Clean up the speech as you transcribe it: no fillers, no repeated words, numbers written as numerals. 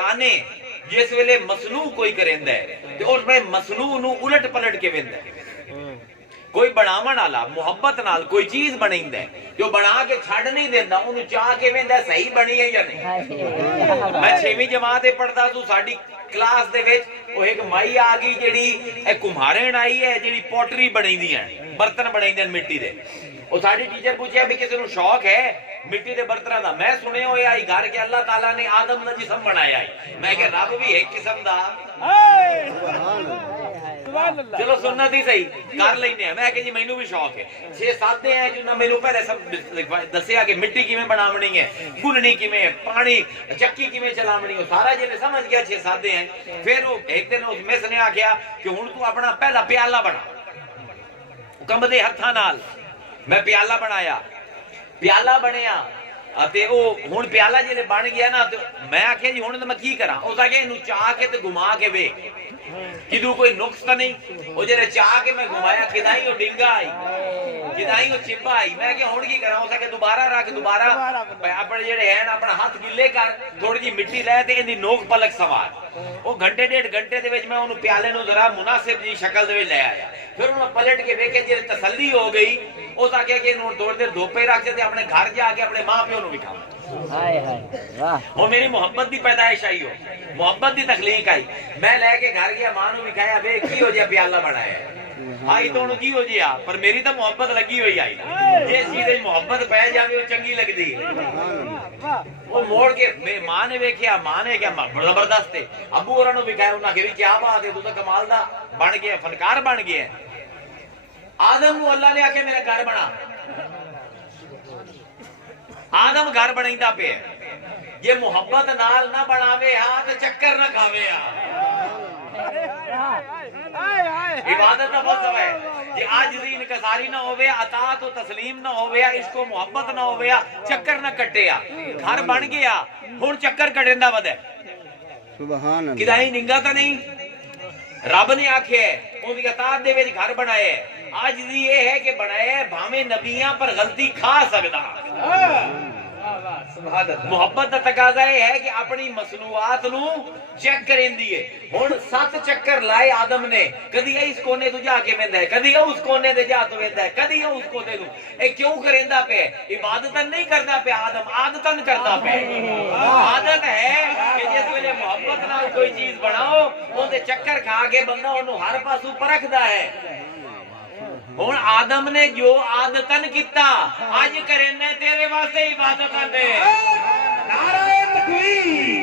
इंसाने जिस वेले मसनू कोई करेंदा है ते उस में मसनू नू उलट पलट के वेंदा है। कोई बनावन वाला मुहब्बत नाल कोई चीज बनाइंदा है जो बना के छड़ नहीं देंदा ओनू चाह के वेंदा सही बनी है या नहीं। मैं 6वीं जमात में पढ़दा तू साडी क्लास दे विच ओ एक माई आ गई जेड़ी ए कुम्हारन आई है जेड़ी पॉटरी बनाईंदी है बर्तन बनाईंदे मिट्टी दे। ओ साडी टीचर पूछया भी किसी नू शौक है मिट्टी दे बर्तनां दा। मैं सुने होया आई घर के अल्लाह ताला ने आदम दा जिस्म बनाया है। मैं कह रब भी एक किस्म दा चलो सुन्नत ही सही कर लेने। मैं कह जी मैनू भी शौक है 6-7 हैं जो मैनू पहले सब दसिया कि मिट्टी किवें बनावनी है गुननी किवें पानी चक्की किवें चलावनी है सारा जिले समझ गया 6-7 हैं। फिर वो एक दिन उस मिस ने आख्या कि हुण तू अपना पहला प्याला बना कंबदे हत्थां नाल। मैं प्याला बनाया प्याला बनिया ते ओ हुण प्याला जिले बन गया ना तो मैं आख्या जी हुण मैं की करा। उस आख्या इनू चाह के ते घुमा के वे किदू कोई नुक्स तो नहीं। वो जरे चाह के मैं घुमाया किदाई वो डिंगा आई किदाई वो चिब्बा आई। मैं क्या हुण की करा उस आख्या दोबारा रख दोबारा अपने जेड़े हैं अपना हाथ गिले कर थोड़ी जी मिट्टी लै ते इहदी नोक पलक सवार। वो घंटे 1.5 घंटे दे विच मैं उन्हें प्याले नूं जरा मुनासिब जी शक्ल दे विच ले आया। फिर उन्हें पलट के वेखे जे तसल्ली हो गई उस आख्या कि इहनूं थोड़ी देर धोपे रख के अपने घर जाके अपने मां प्यो नूं विखावां। वो मेरी मोहब्बत की पैदाइश आई हो मोहब्बत की तखलीक आई। मैं लैके घर गया मां नूं विखाया वे की हो जा प्याला बनाया आई तो उन्होंने की हो जिया पर मेरी तो मोहब्बत लगी हुई आई। जिस चीज मोहब्बत पै जाए वो चंगी लगती है। वो मोड़ के मेरी मां ने वेख्या मां ने क्या जबरदस्त है अबू और विखाया उन्हें आखे भी क्या बात है तू तो कमाल दा बन गया फनकार बन गया। आदम नूं अल्लाह ने आखे मेरा घर बना आदम घर बनाइंदा पे ये मोहब्बत नाल ना बनावे हां तो चक्कर ना खावे इबादत का फलसफा है कि आजिज़ी इनकसारी ना होवे अतात और तस्लीम ना होवे इसको मोहब्बत ना होवे चक्कर ना कटे घर बन गया हुण चक्कर कटेंदा वधे सुभान अल्लाह किदाई निंगा तो नहीं। रब ने आखे उनकी अतात दे विच घर बनाए आजिज़ी ये है कि बनाए भावें नबियां पर गलती खा सकदा। मोहब्बत का तकाजा यह है कि अपनी मसनूआत नू चेक करेंदी है। हुण 7 चक्कर लाए आदम ने कदी इस कोने तो जाके वेंदा है कदी उस कोने ते जा तो वेंदा है कदी उस कोने तो ए क्यों करेंदा पे इबादतन नहीं करदा पे आदम आदतन करदा पे। आदत है कि जिस वेले मोहब्बत नाल कोई चीज बनाओ ओदे चक्कर खा के बंदा ओनू हर पासू परखदा है। हुण आदम ने जो आदतन किता अज करेने तेरे वास्ते इबादत दे नारे तकबीर